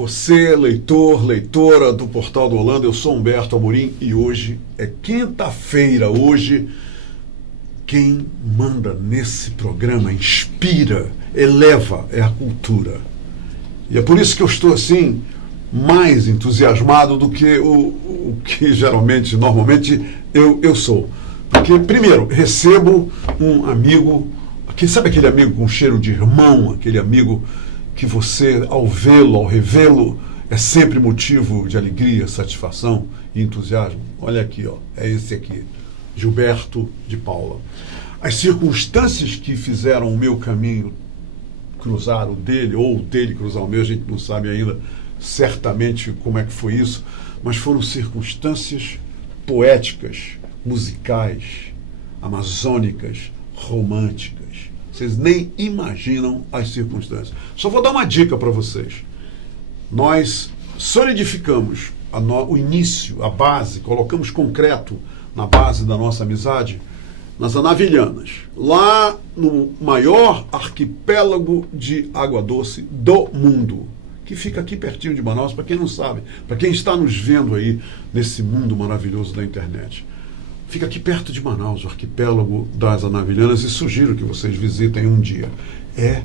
você, leitor, leitora do Portal do Holanda. Eu sou Humberto Amorim e hoje é quinta-feira. Hoje, quem manda nesse programa, inspira, eleva, é a cultura. E é por isso que eu estou assim, mais entusiasmado do que o que geralmente, normalmente, eu sou. Porque, primeiro, recebo um amigo, sabe aquele amigo com cheiro de irmão, aquele amigo que você, ao vê-lo, ao revê-lo, é sempre motivo de alegria, satisfação e entusiasmo? Olha aqui, ó, é esse aqui, Gilberto de Paula. As circunstâncias que fizeram o meu caminho cruzar o dele, ou o dele cruzar o meu, a gente não sabe ainda certamente como é que foi isso, mas foram circunstâncias poéticas, musicais, amazônicas, românticas. Vocês nem imaginam as circunstâncias. Só vou dar uma dica para vocês. Nós solidificamos o início, a base, colocamos concreto na base da nossa amizade nas Anavilhanas, lá no maior arquipélago de água doce do mundo, que fica aqui pertinho de Manaus, para quem não sabe, para quem está nos vendo aí nesse mundo maravilhoso da internet. Fica aqui perto de Manaus, o arquipélago das Anavilhanas, e sugiro que vocês visitem um dia. É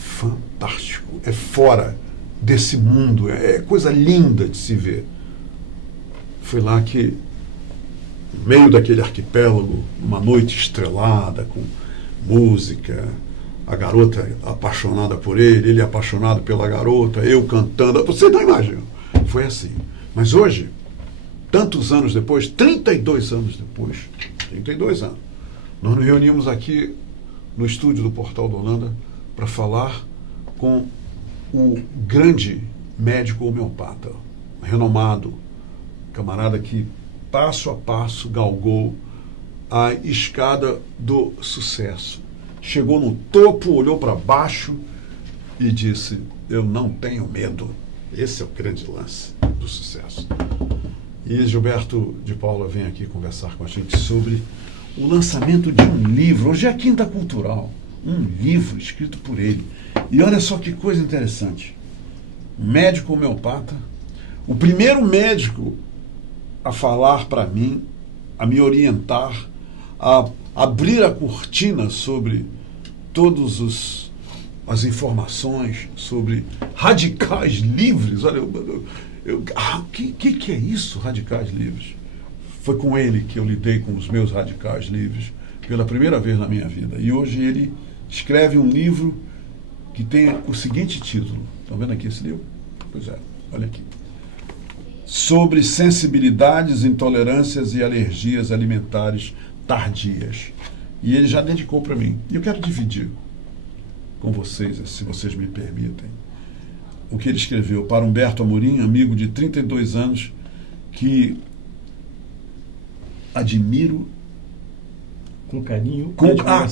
fantástico, é fora desse mundo, é coisa linda de se ver. Foi lá que, no meio daquele arquipélago, uma noite estrelada, com música, a garota apaixonada por ele apaixonado pela garota, eu cantando, você não imagina. Foi assim. Mas hoje, tantos anos depois, 32 anos depois, 32 anos, nós nos reunimos aqui no estúdio do Portal do Holanda para falar com o grande médico homeopata, renomado, camarada que passo a passo galgou a escada do sucesso. Chegou no topo, olhou para baixo e disse: eu não tenho medo. Esse é o grande lance do sucesso. E Gilberto de Paula vem aqui conversar com a gente sobre o lançamento de um livro. Hoje é a Quinta Cultural. Um livro escrito por ele. E olha só que coisa interessante. Um médico homeopata, o primeiro médico a falar para mim, a me orientar, a abrir a cortina sobre todas as informações sobre radicais livres. Olha, o que é isso, radicais livres? Foi com ele que eu lidei com os meus radicais livres pela primeira vez na minha vida. E hoje ele escreve um livro que tem o seguinte título. Estão vendo aqui esse livro? Pois é, olha aqui. Sobre sensibilidades, intolerâncias e alergias alimentares tardias. E ele já dedicou para mim. E eu quero dividir com vocês, se vocês me permitem, o que ele escreveu para Humberto Amorim, amigo de 32 anos, que admiro com carinho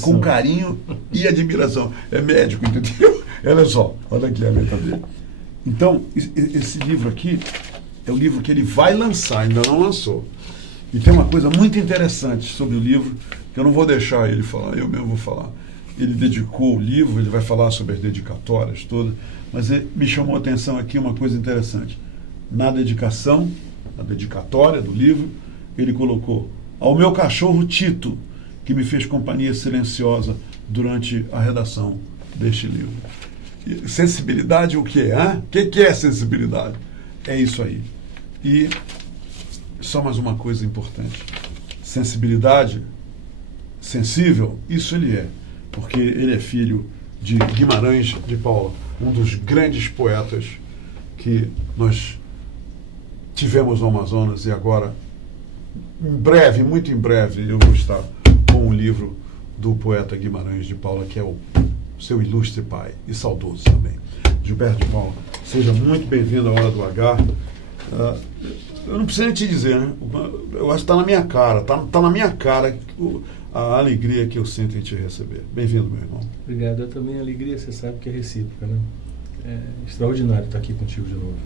com carinho e admiração. É médico, entendeu? Olha só, olha aqui a letra dele. Então, esse livro aqui é o livro que ele vai lançar, ainda não lançou. E tem uma coisa muito interessante sobre o livro, que eu não vou deixar ele falar, eu mesmo vou falar. Ele dedicou o livro, ele vai falar sobre as dedicatórias todas, mas me chamou a atenção aqui uma coisa interessante. Na dedicação, na dedicatória do livro, ele colocou: ao meu cachorro Tito, que me fez companhia silenciosa durante a redação deste livro. E sensibilidade o quê? O que é sensibilidade? É isso aí. E só mais uma coisa importante. Sensibilidade, sensível, isso ele é. Porque ele é filho de Guimarães de Paula, um dos grandes poetas que nós tivemos no Amazonas. E agora, em breve, muito em breve, eu vou estar com um livro do poeta Guimarães de Paula, que é o seu ilustre pai, e saudoso também. Gilberto de Paula, seja muito bem-vindo à Hora do H. Eu não preciso nem te dizer, né? Eu acho que está na minha cara, tá na minha cara a alegria que eu sinto em te receber. Bem-vindo, meu irmão. Obrigado. Eu também, a alegria, você sabe que é recíproca, né? É extraordinário estar aqui contigo de novo.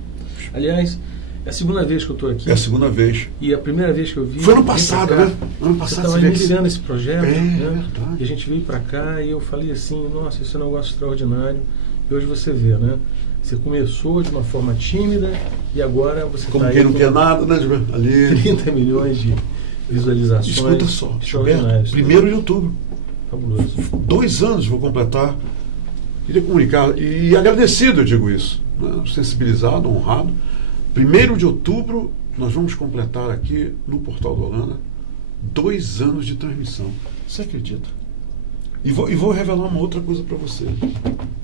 Aliás, é a segunda vez que eu estou aqui. É a segunda vez. E a primeira vez que eu vi... Foi ano passado, né? Ano passado você estava iniciando esse projeto, né? Verdade. E a gente veio para cá e eu falei assim, nossa, esse é um negócio extraordinário. E hoje você vê, né? Você começou de uma forma tímida e agora você Como quem não quer nada, né, Gilberto? Ali. 30 milhões de visualizações. Escuta só, Gilberto, extraordinárias. 1º de outubro. Fabuloso. 2 anos vou completar. Queria comunicar, e agradecido, eu digo isso, né? Sensibilizado, honrado. 1º de outubro, nós vamos completar aqui no Portal do Holanda 2 anos de transmissão. Você acredita? E vou revelar uma outra coisa para você.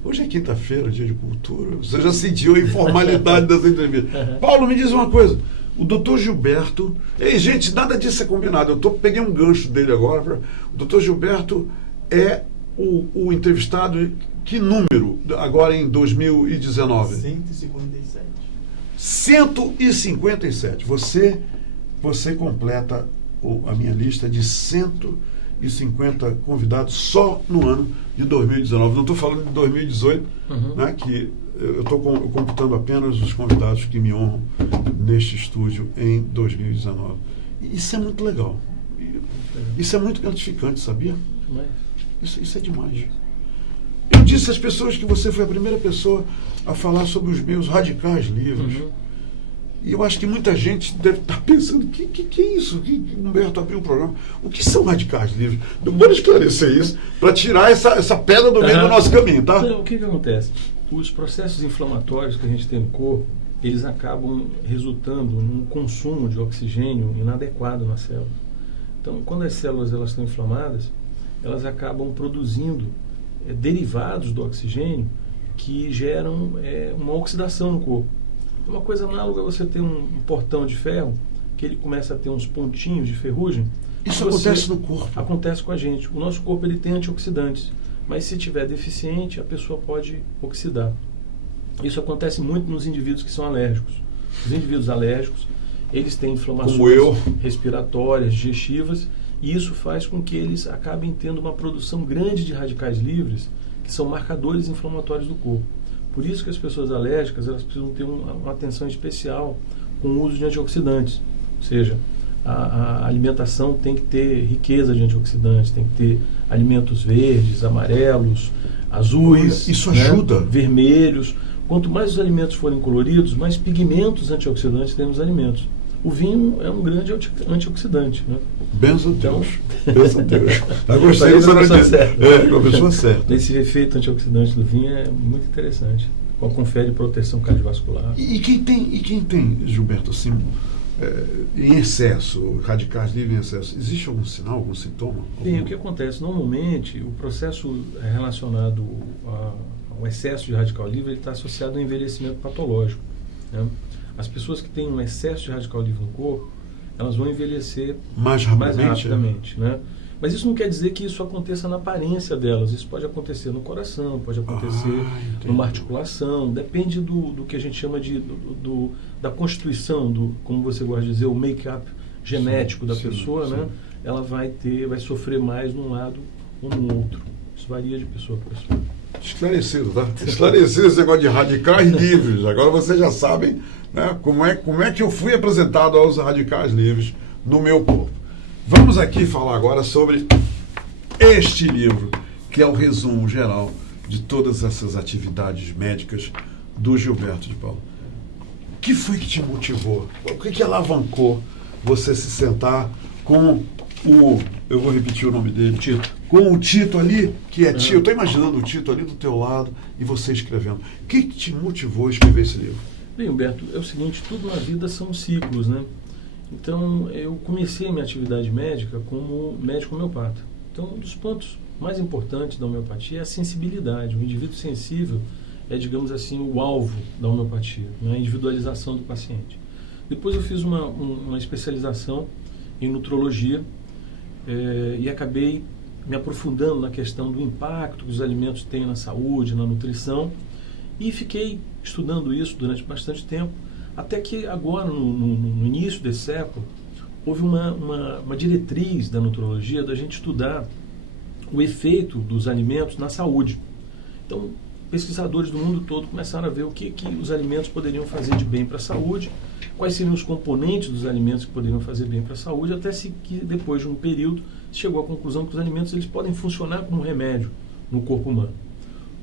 Hoje é quinta-feira, dia de cultura. Você já sentiu a informalidade das entrevistas. Paulo, me diz uma coisa. O doutor Gilberto... Ei, gente, nada disso é combinado. Peguei um gancho dele agora. O doutor Gilberto é o entrevistado... Que número agora em 2019? 157. 157. Você completa a minha lista de 150 convidados só no ano de 2019. Não estou falando de 2018, né, que eu estou computando apenas os convidados que me honram neste estúdio em 2019. Isso é muito legal. Isso é muito gratificante, sabia? Isso é demais. Eu disse às pessoas que você foi a primeira pessoa a falar sobre os meus radicais livros. E eu acho que muita gente deve estar pensando, que é isso? Que Humberto abriu o programa. O que são radicais livres? Bora esclarecer isso, para tirar essa pedra do meio do nosso caminho, tá? Então, o que acontece? Os processos inflamatórios que a gente tem no corpo, eles acabam resultando num consumo de oxigênio inadequado na célula. Então, quando as células elas estão inflamadas, elas acabam produzindo derivados do oxigênio que geram uma oxidação no corpo. Uma coisa análoga a você ter um portão de ferro que ele começa a ter uns pontinhos de ferrugem. Isso acontece no corpo. Acontece com a gente. O nosso corpo ele tem antioxidantes, mas se tiver deficiente, a pessoa pode oxidar. Isso acontece muito nos indivíduos que são alérgicos. Os indivíduos alérgicos, eles têm inflamações respiratórias, digestivas, e isso faz com que eles acabem tendo uma produção grande de radicais livres, que são marcadores inflamatórios do corpo. Por isso que as pessoas alérgicas elas precisam ter uma atenção especial com o uso de antioxidantes. Ou seja, a alimentação tem que ter riqueza de antioxidantes, tem que ter alimentos verdes, amarelos, azuis, isso ajuda. Vermelhos. Quanto mais os alimentos forem coloridos, mais pigmentos antioxidantes tem nos alimentos. O vinho é um grande antioxidante, né? Benção a Deus. Benção a Deus. Eu gostei dessa notícia. Com a pessoa certa. Esse efeito antioxidante do vinho é muito interessante. Confere proteção cardiovascular. E quem tem, Gilberto, assim, em excesso, radicais livres em excesso, existe algum sinal, algum sintoma? Bem, o que acontece? Normalmente, o processo relacionado ao excesso de radical livre está associado ao envelhecimento patológico, né? As pessoas que têm um excesso de radical livre no corpo, elas vão envelhecer mais rapidamente, né? Mas isso não quer dizer que isso aconteça na aparência delas. Isso pode acontecer no coração, pode acontecer numa articulação. Depende do que a gente chama da constituição, como você gosta de dizer, o make-up genético da pessoa, né? Ela vai sofrer mais num lado ou no outro. Isso varia de pessoa para pessoa. Esclarecido, tá? Esclarecido esse negócio de radicais livres. Agora vocês já sabem, né, como é que eu fui apresentado aos radicais livres no meu corpo. Vamos aqui falar agora sobre este livro, que é o resumo geral de todas essas atividades médicas do Gilberto de Paulo. O que foi que te motivou? O que alavancou você se sentar com eu vou repetir o nome dele, Tito. Com o Tito ali, que é Tito. Eu estou imaginando o Tito ali do teu lado e você escrevendo. O que te motivou a escrever esse livro? Bem, Humberto, é o seguinte, tudo na vida são ciclos, né? Então, eu comecei a minha atividade médica como médico homeopata. Então, um dos pontos mais importantes da homeopatia é a sensibilidade. O indivíduo sensível é, digamos assim, o alvo da homeopatia, né? A individualização do paciente. Depois eu fiz uma especialização em nutrologia e acabei me aprofundando na questão do impacto que os alimentos têm na saúde, na nutrição, e fiquei estudando isso durante bastante tempo, até que agora, no início desse século, houve uma diretriz da nutrologia da gente estudar o efeito dos alimentos na saúde. Então, pesquisadores do mundo todo começaram a ver o que os alimentos poderiam fazer de bem para a saúde, quais seriam os componentes dos alimentos que poderiam fazer bem para a saúde, até que depois de um período chegou à conclusão que os alimentos eles podem funcionar como remédio no corpo humano.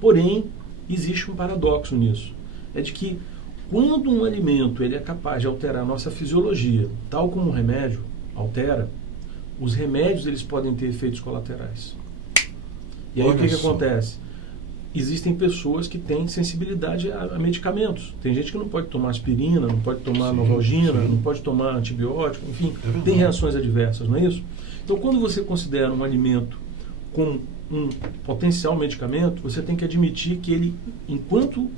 Porém, existe um paradoxo nisso. É de que quando um alimento ele é capaz de alterar a nossa fisiologia, tal como um remédio altera, os remédios eles podem ter efeitos colaterais. E aí o que acontece? Existem pessoas que têm sensibilidade a medicamentos. Tem gente que não pode tomar aspirina, não pode tomar Novalgina, não pode tomar antibiótico, enfim, tem reações adversas, não é isso? Então, quando você considera um alimento como um potencial medicamento, você tem que admitir que ele, enquanto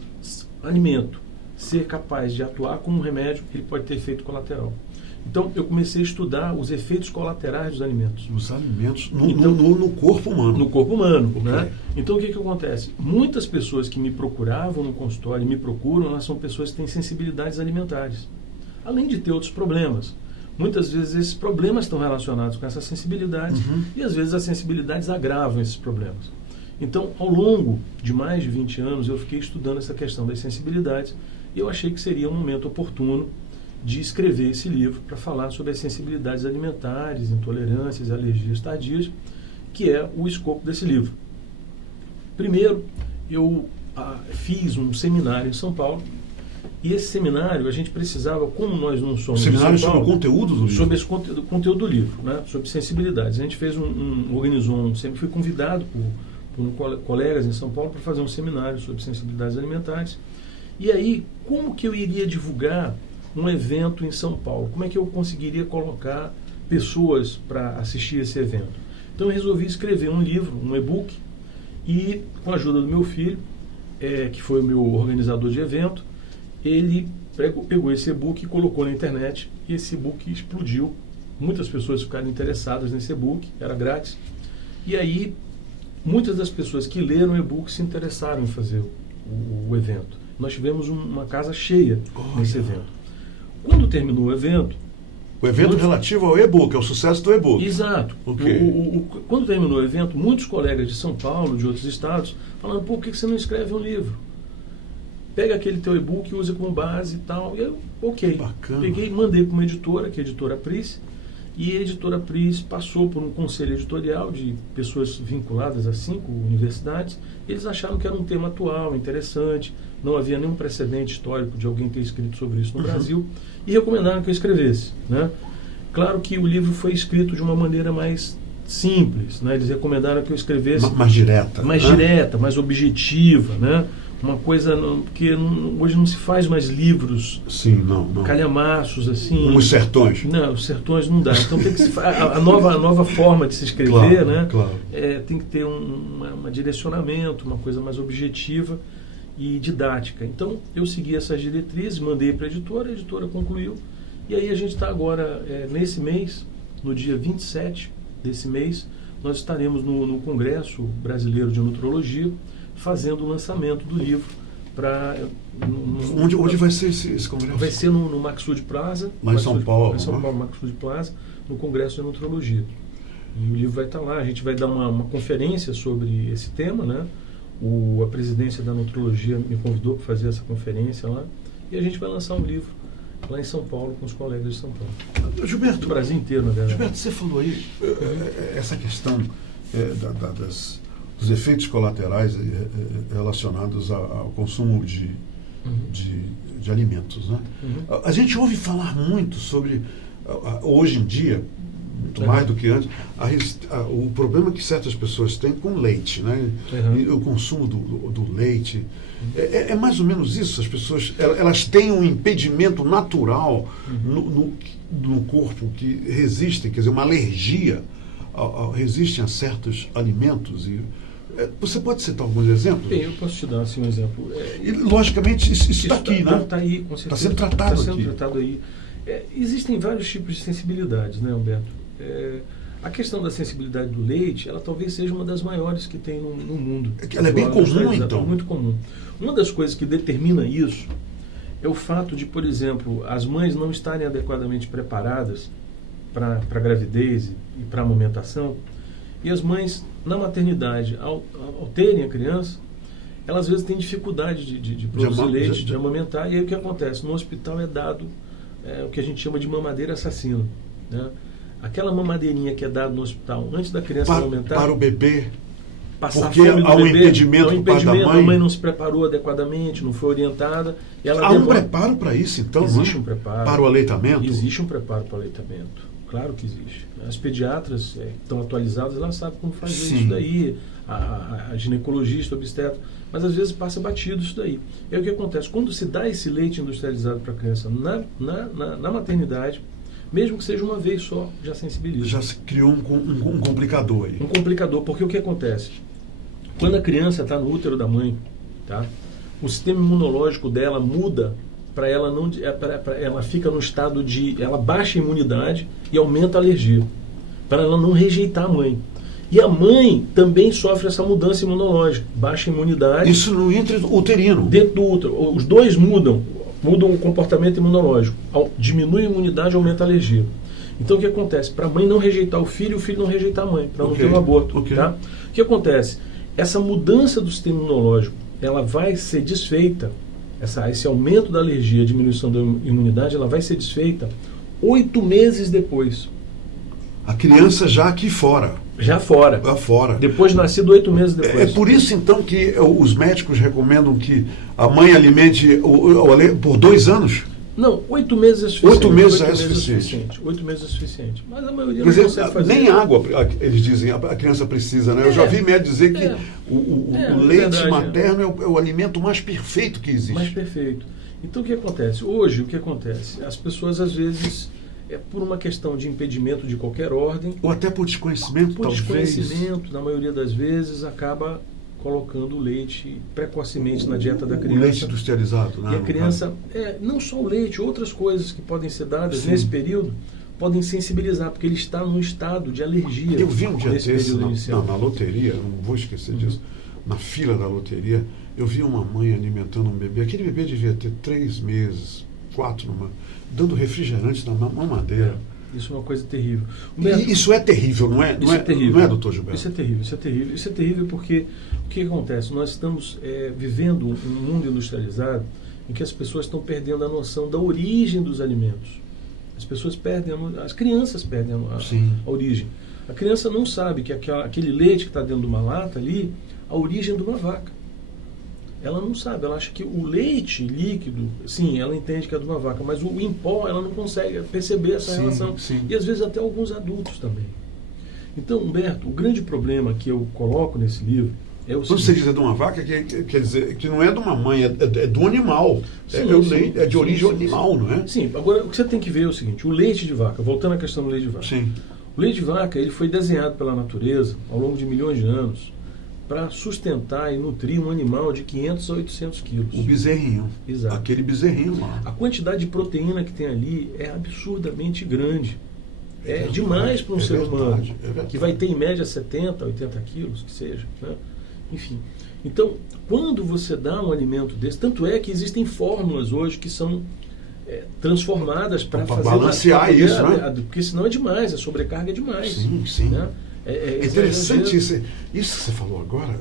alimento, ser capaz de atuar como um remédio, ele pode ter efeito colateral. Então, eu comecei a estudar os efeitos colaterais dos alimentos. Os alimentos no corpo humano. No corpo humano. Okay. Né? Então, o que acontece? Muitas pessoas que me procuravam no consultório e me procuram, elas são pessoas que têm sensibilidades alimentares. Além de ter outros problemas. Muitas vezes esses problemas estão relacionados com essas sensibilidades e às vezes as sensibilidades agravam esses problemas. Então, ao longo de mais de 20 anos, eu fiquei estudando essa questão das sensibilidades e eu achei que seria um momento oportuno de escrever esse livro para falar sobre as sensibilidades alimentares, intolerâncias e alergias tardias, que é o escopo desse livro. Primeiro, eu fiz um seminário em São Paulo, e esse seminário a gente precisava, como nós não somos... Seminário São Paulo, sobre o conteúdo do livro? Sobre esse conteúdo do livro, né? Sobre sensibilidades. A gente organizou sempre fui convidado por colegas em São Paulo para fazer um seminário sobre sensibilidades alimentares. E aí, como que eu iria divulgar um evento em São Paulo? Como é que eu conseguiria colocar pessoas para assistir esse evento? Então eu resolvi escrever um livro, um e-book, e com a ajuda do meu filho, que foi o meu organizador de evento, ele pegou esse e-book e colocou na internet, e esse e-book explodiu. Muitas pessoas ficaram interessadas nesse e-book, era grátis. E aí, muitas das pessoas que leram o e-book se interessaram em fazer o evento. Nós tivemos uma casa cheia nesse evento. Quando terminou o evento... O evento relativo ao e-book, ao sucesso do e-book. Exato. Okay. Quando terminou o evento, muitos colegas de São Paulo, de outros estados, falaram, por que você não escreve um livro? Pega aquele teu e-book e usa como base e tal. E eu, ok. Bacana. Peguei e mandei para uma editora, que é a Editora Pris, e a Editora Pris passou por um conselho editorial de pessoas vinculadas a 5 universidades. Eles acharam que era um tema atual, interessante, não havia nenhum precedente histórico de alguém ter escrito sobre isso no Brasil, e recomendaram que eu escrevesse. Né? Claro que o livro foi escrito de uma maneira mais simples, né? Eles recomendaram que eu escrevesse... Mais direta. Mais direta, mais objetiva, né? Uma coisa que hoje não se faz mais livros calhamaços assim. Como os sertões. Não, os sertões não dá. Então tem que a nova forma de se escrever, né? Claro. Tem que ter um direcionamento, uma coisa mais objetiva e didática. Então eu segui essas diretrizes, mandei para a editora concluiu. E aí a gente está agora, nesse mês, no dia 27 desse mês, nós estaremos no Congresso Brasileiro de Nutrologia, fazendo o lançamento do livro para... Onde vai ser esse congresso? Vai ser no Maxud Plaza. Lá em São Paulo. Em São Paulo, Maxud Plaza, no Congresso de Nutrologia. E o livro vai estar lá, a gente vai dar uma conferência sobre esse tema, né? A presidência da Nutrologia me convidou para fazer essa conferência lá, e a gente vai lançar um livro lá em São Paulo com os colegas de São Paulo. Gilberto, do Brasil inteiro, na verdade. Gilberto, você falou aí essa questão dos efeitos colaterais relacionados ao consumo de alimentos, né? A gente ouve falar muito sobre, hoje em dia, muito mais do que antes, o problema que certas pessoas têm com leite, né? E o consumo do leite. É mais ou menos isso. As pessoas elas têm um impedimento natural no corpo que resistem, quer dizer, uma alergia resistem a certos alimentos. Você pode citar alguns exemplos? Bem, eu posso te dar assim, um exemplo. E, logicamente, isso está aqui, né? Está aí, com certeza. Está sendo tratado aqui. Está sendo tratado aí. Existem vários tipos de sensibilidades, né, Humberto? A questão da sensibilidade do leite, ela talvez seja uma das maiores que tem no mundo. Ela é bem comum, então? É muito comum. Uma das coisas que determina isso é o fato de, por exemplo, as mães não estarem adequadamente preparadas para a gravidez e para a amamentação. E as mães, na maternidade, ao terem a criança, elas às vezes têm dificuldade de produzir leite, de amamentar. E aí o que acontece? No hospital é dado o que a gente chama de mamadeira assassina, né? Aquela mamadeirinha que é dada no hospital antes da criança amamentar... Para o bebê passar porque fome do há um bebê, impedimento há um do pai da impedimento, mãe. a mãe não se preparou adequadamente, não foi orientada. E ela Há um preparo para isso, então, existe não é? um preparo. Para o aleitamento? Existe um preparo para o aleitamento. Claro que existe. As pediatras estão atualizadas, elas sabem como fazer Sim. isso daí. A ginecologista, obstetra, mas às vezes passa batido isso daí. E aí o que acontece? Quando se dá esse leite industrializado para a criança na maternidade, mesmo que seja uma vez só, já sensibiliza. Já se criou um complicador aí. Um complicador, porque o que acontece? Quando a criança está no útero da mãe, tá? O sistema imunológico dela muda para ela não, ela fica no estado de, ela baixa a imunidade e aumenta a alergia, para ela não rejeitar a mãe. E a mãe também sofre essa mudança imunológica, baixa imunidade. Isso no intrauterino. Dentro do útero, os dois mudam o comportamento imunológico, diminui a imunidade, aumenta a alergia. Então o que acontece? Para a mãe não rejeitar o filho não rejeitar a mãe, para não ter um aborto. Tá? O que acontece? Essa mudança do sistema imunológico, ela vai ser desfeita, esse aumento da alergia, a diminuição da imunidade, ela vai ser desfeita 8 meses depois. A criança já aqui fora. Já fora. Lá fora. Depois de nascido, 8 meses depois. É por isso, então, que os médicos recomendam que a mãe alimente por 2 anos? Não, 8 meses é suficiente. 8 meses é suficiente. 8 meses é suficiente. Mas a maioria Quer não dizer, consegue fazer. nem água, eles dizem, a criança precisa, né? Eu já vi médicos dizer que o leite verdade, materno é o alimento mais perfeito que existe. Mais perfeito. Então o que acontece? Hoje, o que acontece? As pessoas, às vezes, por uma questão de impedimento de qualquer ordem, Ou até por desconhecimento, por talvez. desconhecimento, na maioria das vezes, acaba colocando o leite precocemente na dieta da criança. O leite industrializado, né? E a criança, não só o leite, outras coisas que podem ser dadas Sim. nesse período, podem sensibilizar, porque ele está num estado de alergia. Eu vi um dia nesse desse período inicial. na loteria, não vou esquecer disso, na fila da loteria, eu vi uma mãe alimentando um bebê. Aquele bebê devia ter 3 meses, 4, dando refrigerante na mamadeira. Isso é uma coisa terrível. E isso é terrível, não é? Isso é terrível. Não é, doutor Gilberto? Isso é terrível, isso é terrível. Isso é terrível porque o que acontece? Nós estamos vivendo um mundo industrializado em que as pessoas estão perdendo a noção da origem dos alimentos. As pessoas perdem, as crianças perdem a origem. A criança não sabe que aquele leite que está dentro de uma lata ali, a origem de uma vaca. Ela não sabe, ela acha que o leite líquido, sim, ela entende que é de uma vaca, mas o em pó ela não consegue perceber essa relação. Sim. E às vezes até alguns adultos também. Então, Humberto, o grande problema que eu coloco nesse livro é o seguinte. Quando você diz de uma vaca, quer dizer que não é de uma mãe, é do animal. Sim, é de origem animal, não é? Sim, agora o que você tem que ver é o seguinte, o leite de vaca, voltando à questão do leite de vaca. Sim. O leite de vaca ele foi desenhado pela natureza ao longo de milhões de anos para sustentar e nutrir um animal de 500 a 800 quilos. O bezerrinho. Exato. Aquele bezerrinho lá. A quantidade de proteína que tem ali é absurdamente grande. É verdade, demais para um ser humano, verdade. que vai ter em média 70, 80 quilos, que seja. Né? Enfim. Então, quando você dá um alimento desse, tanto é que existem fórmulas hoje que são transformadas para fazer balancear isso, né? Porque senão é demais, a sobrecarga é demais. Sim. Né? É interessante isso que você falou agora,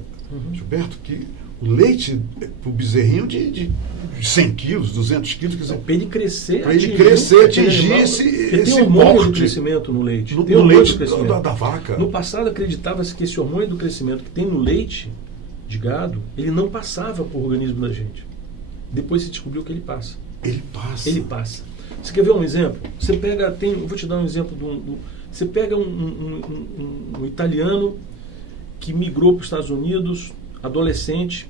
Gilberto, que o leite para o bezerrinho de 100 quilos, 200 quilos, quer dizer, para ele crescer, atingir esse tem hormônio do crescimento no leite. No leite da vaca. No passado acreditava-se que esse hormônio do crescimento que tem no leite de gado, ele não passava por organismo da gente. Depois se descobriu que ele passa. Ele passa. Você quer ver um exemplo? Você pega, vou te dar um exemplo você pega um italiano que migrou para os Estados Unidos, adolescente,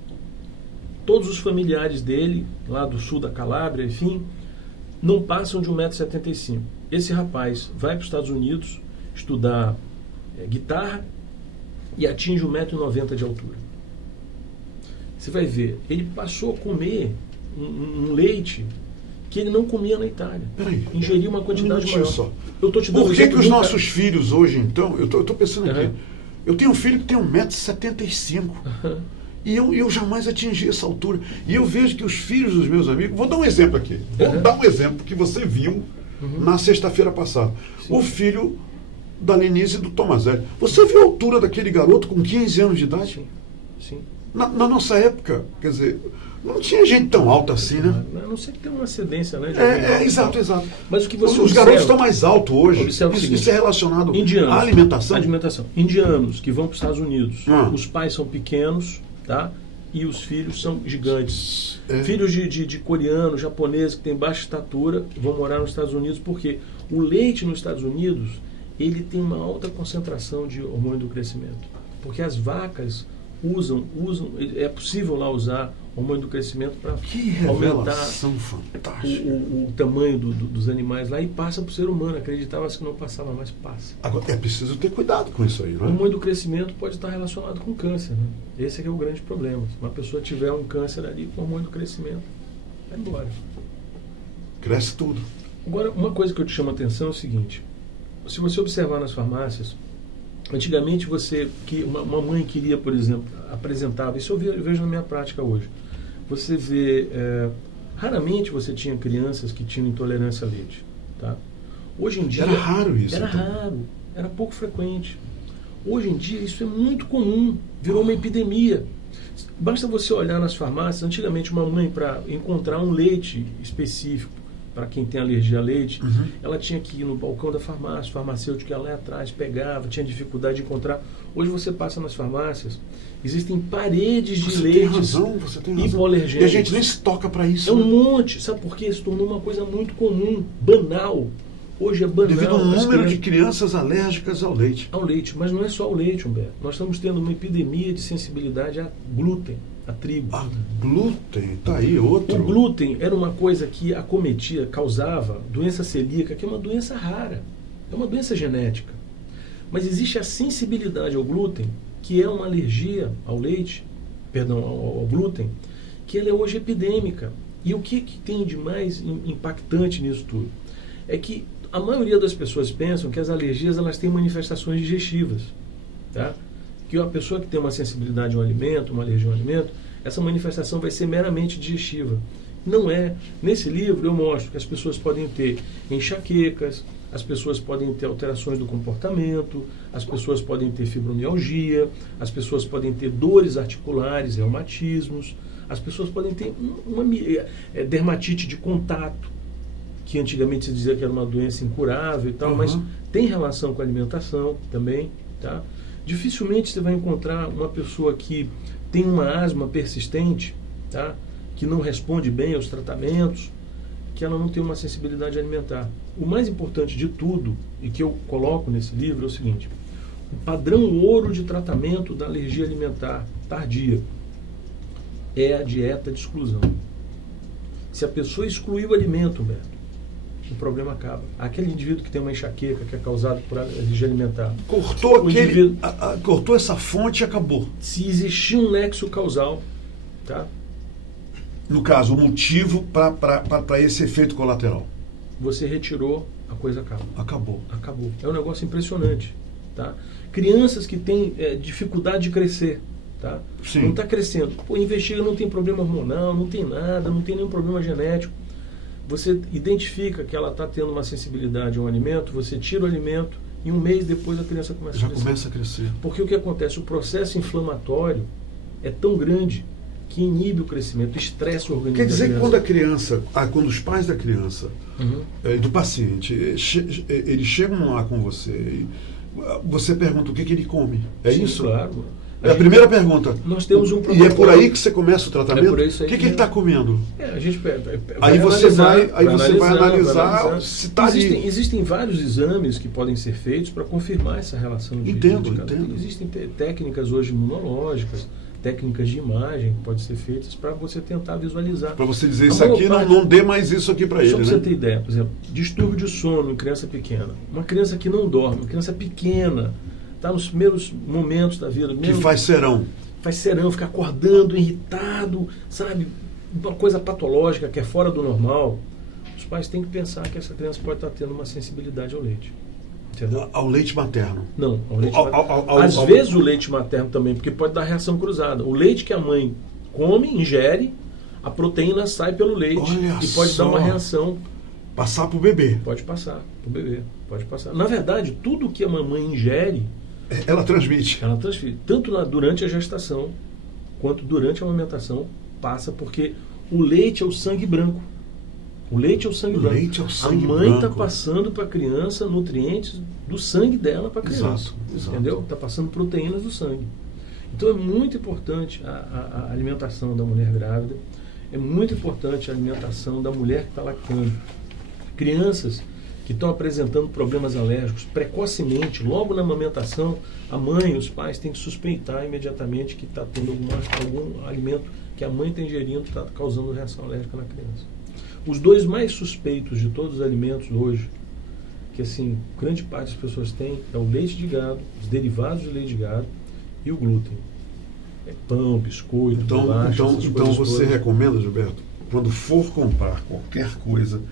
todos os familiares dele, lá do sul da Calábria, enfim, não passam de 1,75 m. Esse rapaz vai para os Estados Unidos estudar guitarra e atinge 1,90 m de altura. Você vai ver, ele passou a comer um leite que ele não comia na Itália. Peraí. Ingeria uma quantidade maior. Só. Eu tô te dando Por que os nossos filhos hoje, então, eu estou pensando aqui, eu tenho um filho que tem 1,75 m. E eu jamais atingi essa altura. E eu vejo que os filhos dos meus amigos... Vou dar um exemplo aqui. Vou dar um exemplo que você viu na sexta-feira passada. Sim. O filho da Lenise e do Tomazelli. Você viu a altura daquele garoto com 15 anos de idade? Sim. Na nossa época, quer dizer, não tinha gente tão alta assim, né? A não ser que tenha uma ascendência, né? de alguém alto. Exato. Mas o que você Os garotos estão mais altos hoje. Observa o seguinte, Isso é relacionado indianos, à alimentação? Alimentação. Indianos que vão para os Estados Unidos, Ah. os pais são pequenos, tá? E os filhos são gigantes. É. Filhos de coreanos, japoneses que têm baixa estatura vão morar nos Estados Unidos porque o leite nos Estados Unidos ele tem uma alta concentração de hormônio do crescimento. Porque as vacas usam, é possível lá usar hormônio do crescimento para aumentar fantástica. o tamanho dos animais lá e passa para o ser humano. Acreditava-se que não passava, mas passa. Agora, é preciso ter cuidado com isso aí, O não é? hormônio do crescimento pode estar relacionado com câncer. Né? Esse é que é o grande problema. Se uma pessoa tiver um câncer ali com hormônio do crescimento, vai embora. Cresce tudo. Agora, uma coisa que eu te chamo a atenção é o seguinte. Se você observar nas farmácias, antigamente uma mãe queria, por exemplo, apresentava, isso eu vejo na minha prática hoje, você vê, raramente você tinha crianças que tinham intolerância a leite. Tá? Hoje em dia... Era raro isso. Era então. raro, era pouco frequente. Hoje em dia isso é muito comum, virou uma epidemia. Basta você olhar nas farmácias, antigamente uma mãe para encontrar um leite específico, para quem tem alergia a leite, ela tinha que ir no balcão da farmácia, o farmacêutico ia lá atrás, pegava, tinha dificuldade de encontrar. Hoje você passa nas farmácias, existem paredes de leites Você tem razão. hipoalergênicos. E a gente nem se toca para isso. É um né? monte, sabe por quê? Se tornou uma coisa muito comum, banal. Hoje é banal. Devido ao as número de crianças- crianças alérgicas ao leite. ao leite, mas não é só ao leite, Humberto. Nós estamos tendo uma epidemia de sensibilidade a glúten, a trigo. Ah, glúten, tá aí outro. O glúten era uma coisa que acometia, causava doença celíaca, que é uma doença rara, é uma doença genética. Mas existe a sensibilidade ao glúten, que é uma alergia ao leite, perdão, ao glúten, que ela é hoje epidêmica. E o que tem de mais impactante nisso tudo? É que a maioria das pessoas pensam que as alergias elas têm manifestações digestivas. Tá? Que a pessoa que tem uma sensibilidade ao alimento, uma alergia ao alimento, essa manifestação vai ser meramente digestiva. Não é. Nesse livro eu mostro que as pessoas podem ter enxaquecas, as pessoas podem ter alterações do comportamento, as pessoas podem ter fibromialgia, as pessoas podem ter dores articulares, reumatismos, as pessoas podem ter uma dermatite de contato, que antigamente se dizia que era uma doença incurável e tal, mas tem relação com a alimentação também, tá? Dificilmente você vai encontrar uma pessoa que tem uma asma persistente, tá? Que não responde bem aos tratamentos, que ela não tem uma sensibilidade alimentar. O mais importante de tudo, e que eu coloco nesse livro, é o seguinte: o padrão ouro de tratamento da alergia alimentar tardia é a dieta de exclusão. Se a pessoa excluir o alimento, Humberto, o problema acaba. Aquele indivíduo que tem uma enxaqueca que é causada por alergia alimentar. Cortou essa fonte e acabou. Se existir um nexo causal, tá? No caso, o motivo para esse efeito colateral. Você retirou, a coisa acaba. Acabou. Acabou. É um negócio impressionante. Tá? Crianças que têm dificuldade de crescer. Tá? Sim. Não está crescendo. Pô, investiga, não tem problema hormonal, não tem nada, não tem nenhum problema genético. Você identifica que ela está tendo uma sensibilidade a um alimento, você tira o alimento e um mês depois a criança começa a crescer. Começa a crescer. Porque o que acontece? O processo inflamatório é tão grande que inibe o crescimento, estressa o organismo. Quer dizer que quando os pais da criança e do paciente, eles chegam lá com você e você pergunta o que ele come. É Sim, isso? Claro. É a primeira pergunta. Nós temos um E protocolo. é por aí que você começa o tratamento? É por isso o aí que ele está comendo? A gente Aí você vai analisar se está ali. Existem vários exames que podem ser feitos para confirmar essa relação de Entendo. Existem técnicas hoje imunológicas, técnicas de imagem que podem ser feitas para você tentar visualizar. Para você dizer isso aqui, não dê mais isso aqui para ele. Só para né? você ter ideia, por exemplo, distúrbio de sono em criança pequena. Uma criança que não dorme, uma criança pequena, está nos primeiros momentos da vida. Que faz serão. Faz serão, fica acordando, irritado, sabe? Uma coisa patológica que é fora do normal. Os pais têm que pensar que essa criança pode estar tendo uma sensibilidade ao leite. Entendeu? Ao leite materno. Não, ao leite materno. Às vezes o leite materno também, porque pode dar reação cruzada. O leite que a mãe come, ingere, a proteína sai pelo leite. Olha e pode dar uma reação. Passar para o bebê. Pode passar para o bebê. Pode passar. Na verdade, tudo que a mamãe ingere, ela transmite. Ela transmite. Tanto durante a gestação, quanto durante a amamentação passa, porque o leite é o sangue branco. O leite é o sangue branco. Leite é o sangue a mãe está branco. passando para a criança nutrientes do sangue dela para a criança. Exato. Entendeu? Está passando proteínas do sangue. Então é muito importante a alimentação da mulher grávida, é muito importante a alimentação da mulher que está lactando. Crianças que estão apresentando problemas alérgicos precocemente, logo na amamentação, a mãe e os pais têm que suspeitar imediatamente que está tendo algum alimento que a mãe está ingerindo está causando reação alérgica na criança. Os dois mais suspeitos de todos os alimentos hoje, que assim, grande parte das pessoas tem, é o leite de gado, os derivados de leite de gado e o glúten. É pão, biscoito, bolacha, essas então coisas você todas. recomenda, Gilberto, quando for comprar qualquer coisa,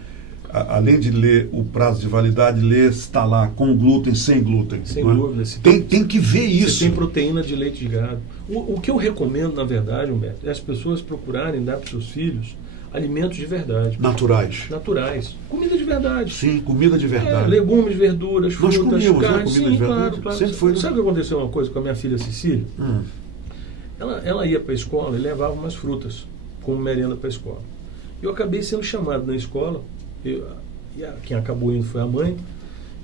além de ler o prazo de validade, ler se está lá com glúten, sem glúten. Sem não é? dúvida. Tem que ver isso. Se tem proteína de leite de gado. O que eu recomendo, na verdade, Humberto, é as pessoas procurarem dar para os seus filhos alimentos de verdade. Naturais. Comida de verdade. Sim, comida de verdade. Legumes, verduras, Nós frutas, comíamos, carne. né? Comida Sim, de verdade. claro. Sempre foi, né? Sabe o que aconteceu uma coisa com a minha filha Cecília? Ela ia para a escola e levava umas frutas como merenda para a escola. Eu acabei sendo chamado na escola, quem acabou indo foi a mãe,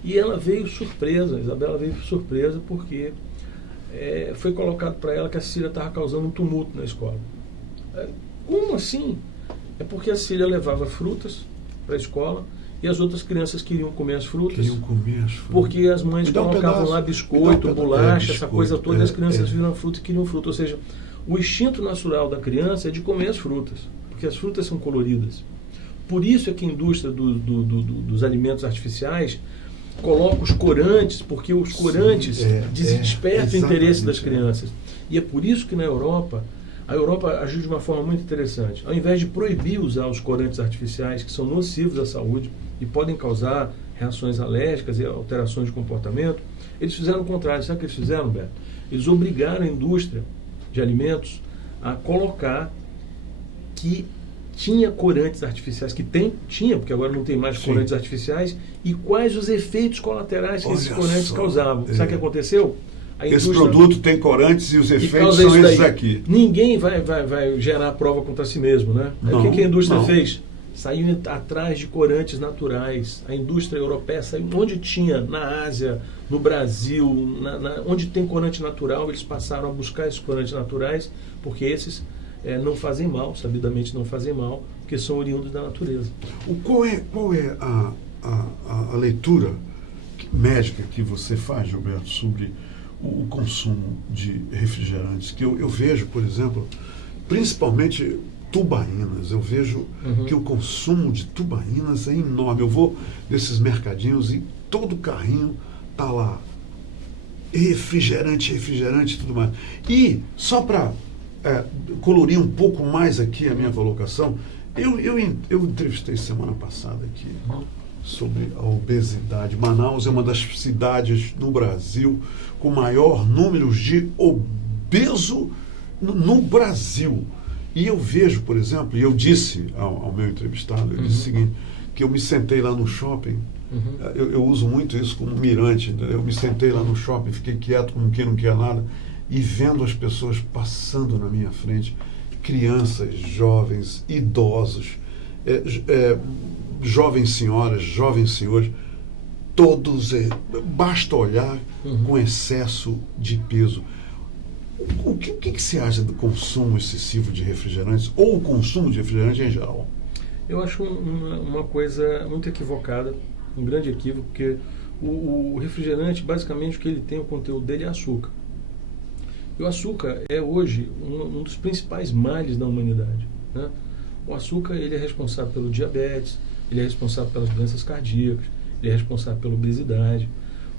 e ela veio surpresa, a Isabela veio surpresa porque foi colocado para ela que a Cecília estava causando um tumulto na escola. Como assim? É porque a Cecília levava frutas para a escola e as outras crianças queriam comer as frutas. Porque as mães colocavam lá biscoito, bolacha, essa coisa toda, e as crianças viram a fruta e queriam fruta. Ou seja, o instinto natural da criança é de comer as frutas, porque as frutas são coloridas. Por isso é que a indústria dos alimentos artificiais coloca os corantes, porque os corantes despertam o interesse das crianças. E é por isso que na Europa, a Europa agiu de uma forma muito interessante. Ao invés de proibir usar os corantes artificiais, que são nocivos à saúde e podem causar reações alérgicas e alterações de comportamento, eles fizeram o contrário. Sabe o que eles fizeram, Beto? Eles obrigaram a indústria de alimentos a colocar que tinha corantes artificiais, tinha, porque agora não tem mais corantes artificiais, e quais os efeitos colaterais que esses corantes causavam. Sabe o que aconteceu? Esse produto tem corantes e os efeitos são esses aqui. Ninguém vai gerar prova contra si mesmo, né? O que a indústria fez? Saiu atrás de corantes naturais. A indústria europeia saiu onde tinha, na Ásia, no Brasil, onde tem corante natural, eles passaram a buscar esses corantes naturais, porque esses não fazem mal, sabidamente não fazem mal, porque são oriundos da natureza. Qual é a leitura médica que você faz, Gilberto, sobre o consumo de refrigerantes? Que eu vejo, por exemplo, principalmente tubaínas. Eu vejo que o consumo de tubaínas é enorme. Eu vou nesses mercadinhos e todo carrinho tá lá refrigerante e tudo mais. E só para colorir um pouco mais aqui a minha colocação, eu entrevistei semana passada aqui sobre a obesidade. Manaus é uma das cidades no Brasil com maior número de obeso no Brasil. E eu vejo, por exemplo, e eu disse ao meu entrevistado, eu disse o seguinte, que eu me sentei lá no shopping, eu uso muito isso como mirante, entendeu? Eu me sentei lá no shopping, fiquei quieto como quem não quer nada, e vendo as pessoas passando na minha frente, crianças, jovens, idosos, jovens senhoras, jovens senhores, todos, basta olhar com excesso de peso. O que você acha do consumo excessivo de refrigerantes ou o consumo de refrigerante em geral? Eu acho uma coisa muito equivocada, um grande equívoco, porque o refrigerante, basicamente, o que ele tem, o conteúdo dele é açúcar. E o açúcar é hoje um dos principais males da humanidade, né? O açúcar, ele é responsável pelo diabetes, ele é responsável pelas doenças cardíacas, ele é responsável pela obesidade.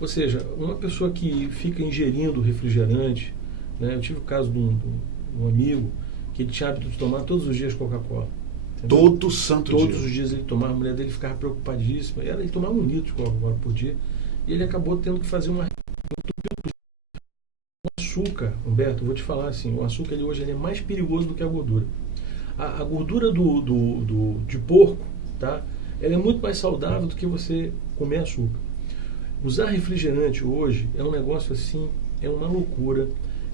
Ou seja, uma pessoa que fica ingerindo refrigerante, né? Eu tive o caso de um amigo que ele tinha hábito de tomar todos os dias Coca-Cola. Todo santo dia. Todos os dias ele tomava, a mulher dele ficava preocupadíssima. Ele tomava 1 litro de Coca-Cola por dia. E ele acabou tendo que fazer o açúcar, Humberto, eu vou te falar assim, o açúcar hoje é mais perigoso do que a gordura. A gordura de porco, tá? Ela é muito mais saudável do que você comer açúcar. Usar refrigerante hoje é um negócio assim, é uma loucura.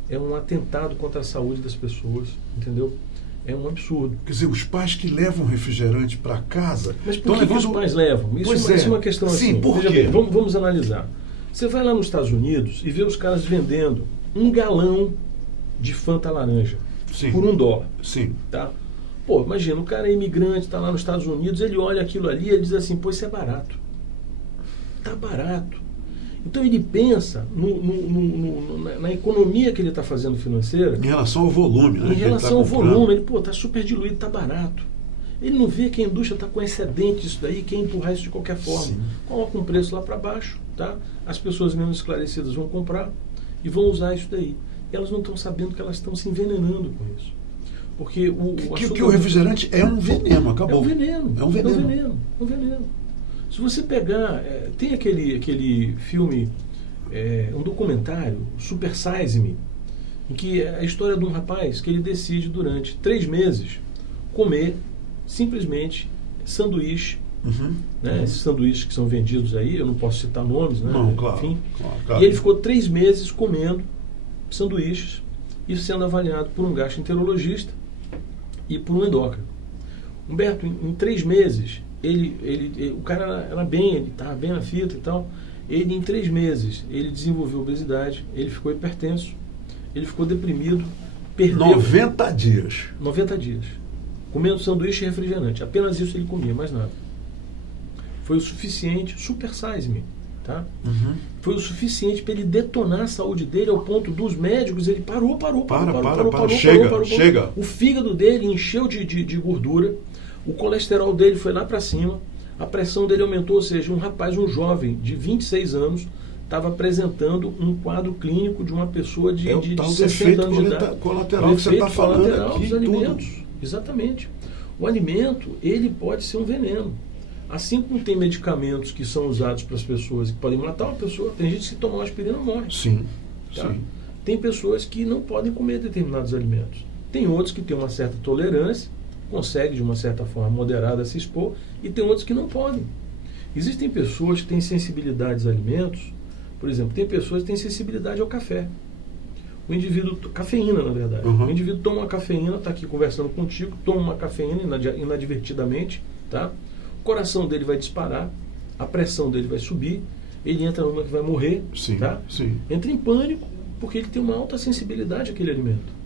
é um atentado contra a saúde das pessoas, entendeu? É um absurdo. Quer dizer, os pais que levam refrigerante para casa... Mas por que os pais levam? Isso é uma questão Sim, assim. por Veja quê? bem, vamos analisar. Você vai lá nos Estados Unidos e vê os caras vendendo 1 galão de Fanta laranja Sim. por $1. Sim. Tá? Pô, imagina, o cara é imigrante, está lá nos Estados Unidos, ele olha aquilo ali e ele diz assim, pô, isso é barato. Tá barato. Então ele pensa na economia que ele está fazendo financeira. Em relação ao volume, né? Em relação ao volume, ele, pô, tá super diluído, tá barato. Ele não vê que a indústria está com excedente disso daí, quer empurrar isso de qualquer forma. Sim. Coloca um preço lá para baixo, tá? As pessoas menos esclarecidas vão comprar e vão usar isso daí. E elas não estão sabendo que elas estão se envenenando com isso. Porque que o refrigerante é um veneno, acabou. É um veneno. É um veneno. É um veneno. Se você pegar... tem aquele filme, um documentário, Super Size Me, em que é a história de um rapaz que ele decide durante 3 meses comer simplesmente sanduíche, né? Esses sanduíches que são vendidos aí, eu não posso citar nomes, né? Não, claro, enfim. Claro. E ele ficou 3 meses comendo sanduíches e sendo avaliado por um gastroenterologista e por um endócrino. Humberto, em 3 meses, o cara era bem, ele estava bem na fita e tal. Ele, em 3 meses, ele desenvolveu obesidade, ele ficou hipertenso, ele ficou deprimido, perdeu... 90 dias. 90 dias. Comendo sanduíche e refrigerante. Apenas isso ele comia, mais nada. Foi o suficiente, Super Size Me, tá? Foi o suficiente para ele detonar a saúde dele ao ponto dos médicos, ele parou. Chega. O fígado dele encheu de gordura, o colesterol dele foi lá para cima, a pressão dele aumentou, ou seja, um jovem de 26 anos, estava apresentando um quadro clínico de uma pessoa de 60 anos de idade. Colateral que você está falando aqui, dos alimentos. Exatamente. O alimento, ele pode ser um veneno. Assim como tem medicamentos que são usados para as pessoas e que podem matar uma pessoa, tem gente que toma uma aspirina e morre. Sim, tá? sim. Tem pessoas que não podem comer determinados alimentos. Tem outros que têm uma certa tolerância, conseguem de uma certa forma moderada se expor, e tem outros que não podem. Existem pessoas que têm sensibilidades a alimentos, por exemplo, tem pessoas que têm sensibilidade ao café. O indivíduo, cafeína na verdade, o indivíduo toma uma cafeína, está aqui conversando contigo, toma uma cafeína inadvertidamente, tá? O coração dele vai disparar, a pressão dele vai subir, ele entra numa que vai morrer, sim, tá? Sim. Entra em pânico, porque ele tem uma alta sensibilidade àquele alimento.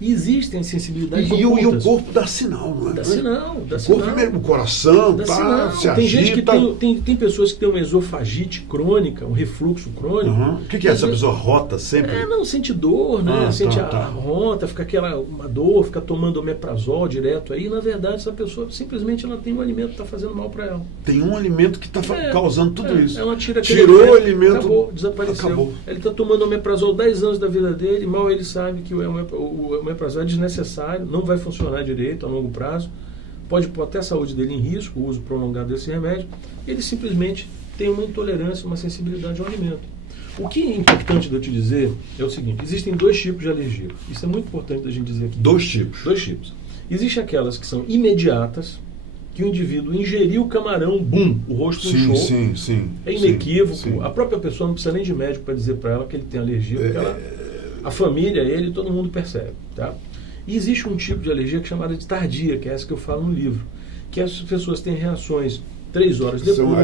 E existem sensibilidades ocultas. E o corpo dá sinal, não é? Dá sinal. O corpo mesmo, o coração, dá tá, sinal. se tem gente que agita. tem pessoas que têm uma esofagite crônica, um refluxo crônico. O que é? Essa pessoa rota sempre? Sente dor, né? Sente tá. a rota, fica uma dor, fica tomando omeprazol direto aí. Na verdade, essa pessoa simplesmente ela tem um alimento que está fazendo mal para ela. Tem um alimento que está causando tudo isso. Ela tirou o alimento, acabou, desapareceu. Acabou. Ele está tomando omeprazol 10 anos da vida dele, mal ele sabe que o omeprazol é desnecessário, não vai funcionar direito a longo prazo, pode pôr até a saúde dele em risco, o uso prolongado desse remédio. Ele simplesmente tem uma intolerância, uma sensibilidade ao alimento. O que é importante de eu te dizer é o seguinte: existem 2 tipos de alergia. Isso é muito importante da gente dizer aqui. 2 tipos. 2 tipos. Existem aquelas que são imediatas, que o indivíduo ingeriu o camarão, bum, o rosto inchou. Sim. É inequívoco. Sim. A própria pessoa não precisa nem de médico para dizer para ela que ele tem alergia, porque a família, ele, todo mundo percebe, tá? E existe um tipo de alergia que é chamada de tardia, que é essa que eu falo no livro, que as pessoas têm reações 3 horas depois. São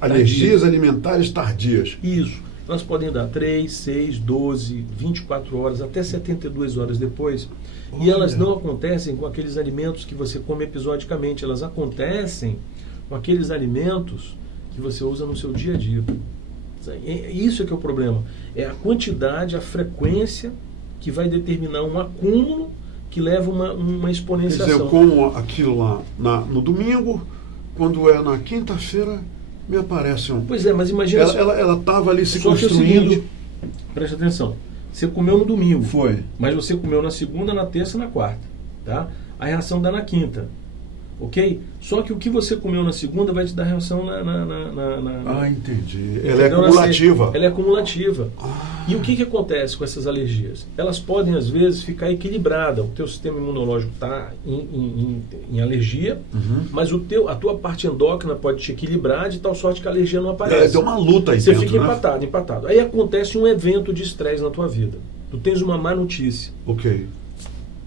alergias alimentares tardias. Isso. Elas podem dar 3, 6, 12, 24 horas, até 72 horas depois. Olha. E elas não acontecem com aqueles alimentos que você come episodicamente. Elas acontecem com aqueles alimentos que você usa no seu dia a dia. Isso é que é o problema. É a quantidade, a frequência que vai determinar um acúmulo que leva uma exponenciação. Quer dizer, eu como aquilo lá no domingo, quando é na quinta-feira, me aparece um... Pois é, mas imagina... Ela estava ali se só construindo... Que é o seguinte, presta atenção, você comeu no domingo. Foi. Mas você comeu na segunda, na terça e na quarta. Tá? A reação dá na quinta. Ok? Só que o que você comeu na segunda vai te dar reação na entendi. Ela é acumulativa. Ela é acumulativa. E o que acontece com essas alergias? Elas podem, às vezes, ficar equilibradas. O teu sistema imunológico está em alergia, mas a tua parte endócrina pode te equilibrar de tal sorte que a alergia não aparece. Deu uma luta aí Você dentro, fica empatado. Aí acontece um evento de estresse na tua vida. Tu tens uma má notícia. Ok.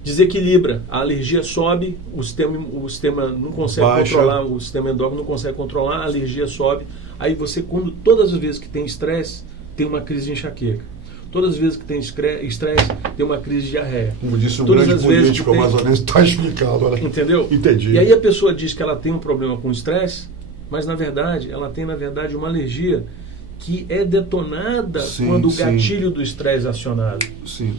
Desequilibra, a alergia sobe, o sistema não consegue controlar, o sistema endócrino não consegue controlar, a alergia sobe. Aí você, todas as vezes que tem estresse, tem uma crise de enxaqueca. Todas as vezes que tem estresse, tem uma crise de diarreia. Como disse um todas grande político amazonense, está explicado. Olha. Entendeu? Entendi. E aí a pessoa diz que ela tem um problema com estresse, mas na verdade, ela tem uma alergia que é detonada quando o gatilho do estresse é acionado. Sim,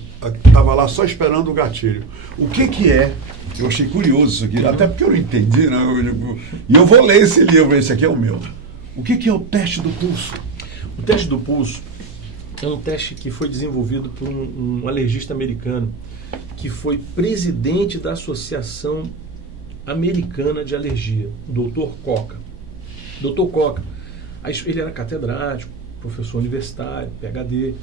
estava lá só esperando o gatilho. O que é? Eu achei curioso isso aqui, até porque eu não entendi, né? E eu vou ler esse livro, esse aqui é o meu. O que é o teste do pulso? O teste do pulso é um teste que foi desenvolvido por um alergista americano, que foi presidente da Associação Americana de Alergia, o Dr. Coca. Dr. Coca, ele era catedrático, professor universitário, PhD,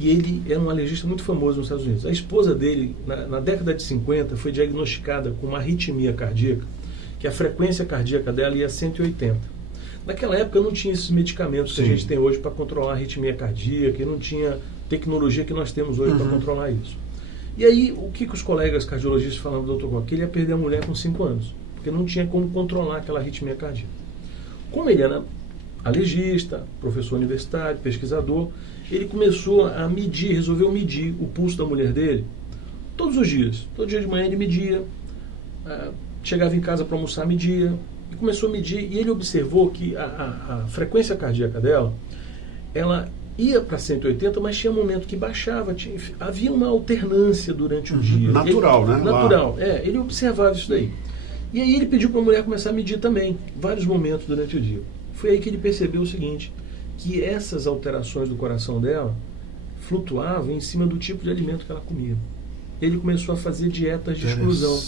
e ele era um alergista muito famoso nos Estados Unidos. A esposa dele, na década de 50, foi diagnosticada com uma arritmia cardíaca, que a frequência cardíaca dela ia a 180. Naquela época não tinha esses medicamentos que a gente tem hoje para controlar a arritmia cardíaca, e não tinha tecnologia que nós temos hoje para controlar isso. E aí, o que os colegas cardiologistas falaram do Dr. Coca? Que ele ia perder a mulher com 5 anos, porque não tinha como controlar aquela arritmia cardíaca. Como ele era alergista, professor universitário, pesquisador, ele começou a resolveu medir o pulso da mulher dele todos os dias. Todo dia de manhã ele media, chegava em casa para almoçar, media, e começou a medir, e ele observou que a frequência cardíaca dela, ela ia para 180, mas tinha um momento que baixava, havia uma alternância durante o dia. Natural, né? Natural, ele observava isso daí. E aí ele pediu para a mulher começar a medir também, vários momentos durante o dia. Foi aí que ele percebeu o seguinte, que essas alterações do coração dela flutuavam em cima do tipo de alimento que ela comia. Ele começou a fazer dietas de exclusão.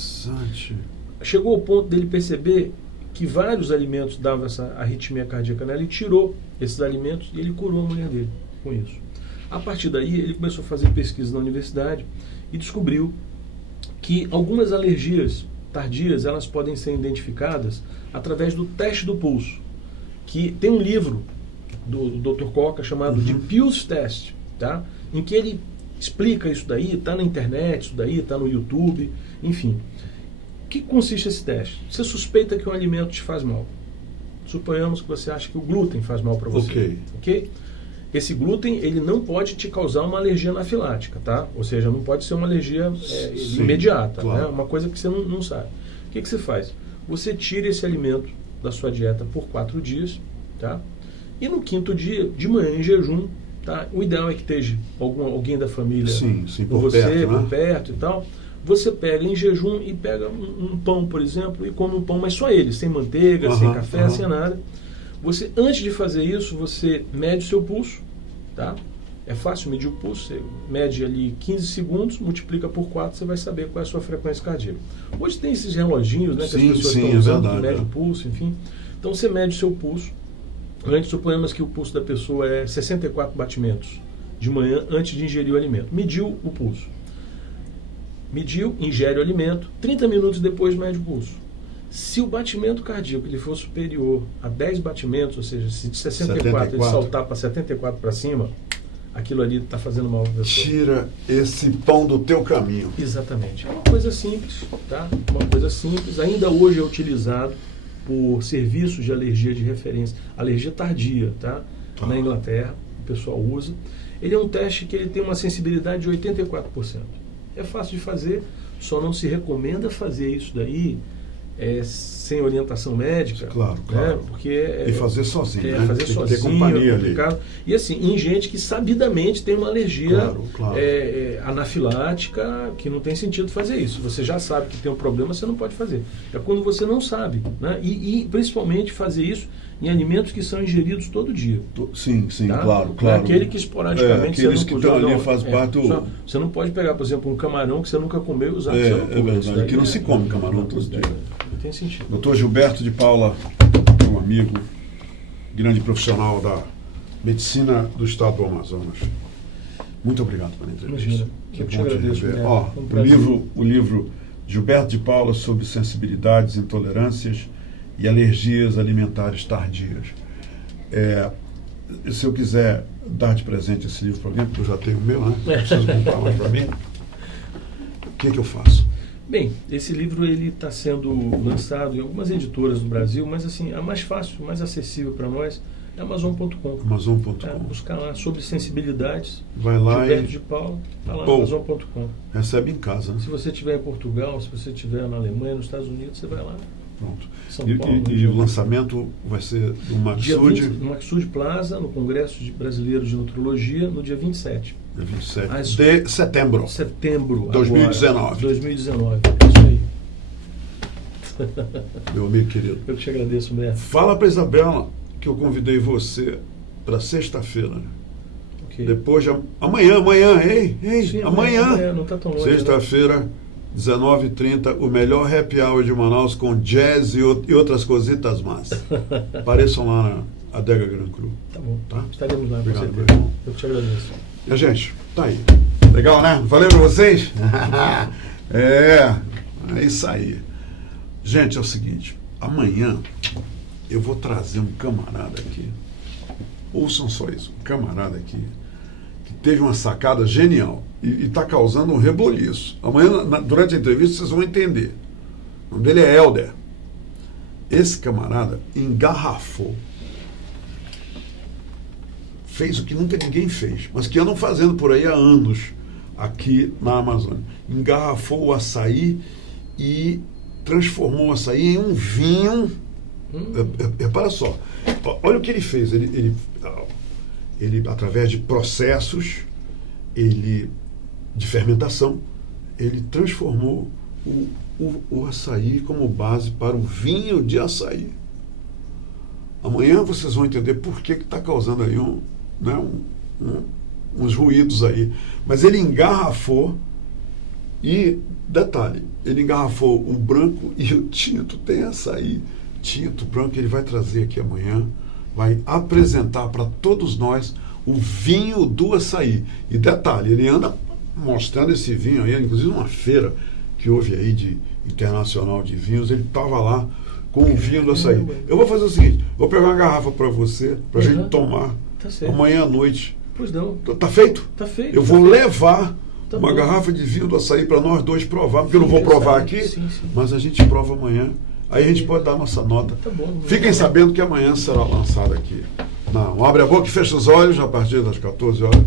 Chegou ao ponto dele perceber que vários alimentos davam essa arritmia cardíaca nela, ele tirou esses alimentos e ele curou a mulher dele com isso. A partir daí, ele começou a fazer pesquisa na universidade e descobriu que algumas alergias tardias, elas podem ser identificadas através do teste do pulso, que tem um livro do Dr. Coca chamado de Pulse Test, tá? Em que ele explica isso daí, está na internet, isso daí está no YouTube, enfim. O que consiste esse teste? Você suspeita que um alimento te faz mal. Suponhamos que você acha que o glúten faz mal para você. Ok? Esse glúten, ele não pode te causar uma alergia anafilática, tá? Ou seja, não pode ser uma alergia imediata, claro, né? Uma coisa que você não sabe. O que você faz? Você tira esse alimento da sua dieta por 4 dias, tá? E no 5º dia, de manhã em jejum, tá? O ideal é que esteja alguém da família por você, perto, né? por perto e tal. Você pega em jejum e pega um pão, por exemplo, e come um pão, mas só ele, sem manteiga, sem café, sem nada. Você, antes de fazer isso, você mede o seu pulso, tá? É fácil medir o pulso, você mede ali 15 segundos, multiplica por 4, você vai saber qual é a sua frequência cardíaca. Hoje tem esses reloginhos, né, que as pessoas estão usando, que mede o pulso, enfim. Então você mede o seu pulso. Antes, suponhamos que o pulso da pessoa é 64 batimentos de manhã, antes de ingerir o alimento. Mediu o pulso. Mediu, ingere o alimento, 30 minutos depois mede o pulso. Se o batimento cardíaco ele for superior a 10 batimentos, ou seja, se de 64 ele saltar para 74 para cima, aquilo ali está fazendo mal para a pessoa. Tira esse pão do teu caminho. Exatamente. É uma coisa simples, tá? Uma coisa simples. Ainda hoje é utilizado por serviços de alergia de referência, alergia tardia, tá? Na Inglaterra, o pessoal usa. Ele é um teste que ele tem uma sensibilidade de 84%. É fácil de fazer, só não se recomenda fazer isso daí sem orientação médica. Claro. Porque e fazer sozinho, né? Fazer tem sozinho, que ter companhia ali. E assim, em gente que sabidamente tem uma alergia claro. anafilática, que não tem sentido fazer isso. Você já sabe que tem um problema, você não pode fazer. É quando você não sabe, né? E principalmente fazer isso em alimentos que são ingeridos todo dia. Sim, tá? claro. Aquele que esporadicamente aqueles você que não estão pode ali faz parte do... Você não pode pegar, por exemplo, um camarão que você nunca comeu e usar no seu verdade, que não se come camarão todo dia. Não tem sentido. Dr. Gilberto de Paula, meu amigo, grande profissional da medicina do estado do Amazonas. Muito obrigado pela entrevista. Imagina. Que bom te rever. O livro Gilberto de Paula sobre sensibilidades, intolerâncias e alergias alimentares tardias. se eu quiser dar de presente esse livro para alguém, porque eu já tenho o meu, né? Eu preciso comprar mais para mim. O que eu faço? Bem, esse livro ele está sendo lançado em algumas editoras no Brasil, mas assim, a mais fácil, mais acessível para nós é Amazon.com. Amazon.com. Buscar lá sobre sensibilidades. Vai lá Gilberto de Paulo, está lá no Amazon.com. Recebe em casa, né? Se você estiver em Portugal, se você estiver na Alemanha, nos Estados Unidos, você vai lá. Pronto. São Paulo, E o lançamento vai ser do Maxud? No Maxud Plaza, no Congresso Brasileiro de Nutrologia, no dia 27. Dia 27 de setembro. Setembro. 2019. Agora, 2019. Isso aí. Meu amigo querido. Eu te agradeço, Humberto. Fala para Isabela que eu convidei você para sexta-feira. Okay. Depois de amanhã, Sim, amanhã. Não tá tão longe. Sexta-feira, 19h30, o melhor happy hour de Manaus com jazz e outras cositas más. Apareçam lá na Adega Gran Cru. Tá bom. Tá? Estaremos lá, Obrigado, com meu certeza. irmão. Eu te agradeço. E a gente, tá aí. Legal, né? Valeu pra vocês? É isso aí. Gente, é o seguinte, amanhã eu vou trazer um camarada aqui. Ouçam só isso, um camarada aqui que teve uma sacada genial e está causando um reboliço. Amanhã, durante a entrevista, vocês vão entender. O nome dele é Helder. Esse camarada engarrafou. Fez o que nunca ninguém fez, mas que andam fazendo por aí há anos aqui na Amazônia. Engarrafou o açaí e transformou o açaí em um vinho. Repara só, olha o que ele fez. Ele através de processos de fermentação, ele transformou o açaí como base para o vinho de açaí. Amanhã vocês vão entender por que está causando aí uns ruídos aí. Mas ele engarrafou e, detalhe, ele engarrafou o branco e o tinto. Tem açaí, tinto, branco, ele vai trazer aqui amanhã, vai apresentar para todos nós o vinho do açaí. E detalhe, ele anda mostrando esse vinho aí, inclusive numa feira que houve aí de internacional de vinhos, ele estava lá com o vinho do açaí. Eu vou fazer o seguinte, vou pegar uma garrafa para você, para a gente tomar amanhã à noite. Pois não. Tá feito? Tá feito. Eu vou levar uma garrafa de vinho do açaí para nós dois provar, porque eu não vou provar aqui, mas a gente prova amanhã. Aí a gente pode dar a nossa nota. Tá bom. Fiquem sabendo que amanhã será lançado aqui. Não, abre a boca e fecha os olhos, a partir das 14 horas,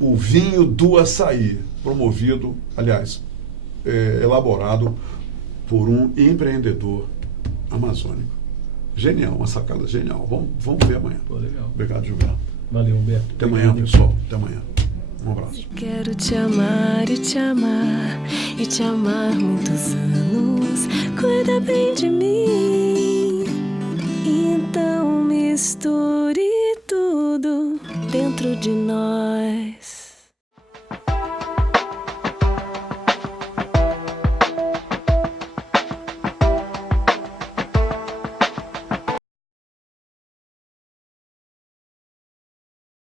o vinho do açaí, promovido, aliás, elaborado por um empreendedor amazônico. Genial, uma sacada genial. Vamos ver amanhã. Pô, legal. Obrigado, Gilberto. Valeu, Humberto. Até amanhã, pessoal. Até amanhã. Um abraço. Quero te amar e te amar e te amar muitos anos. Cuida bem de mim. Então misture tudo dentro de nós.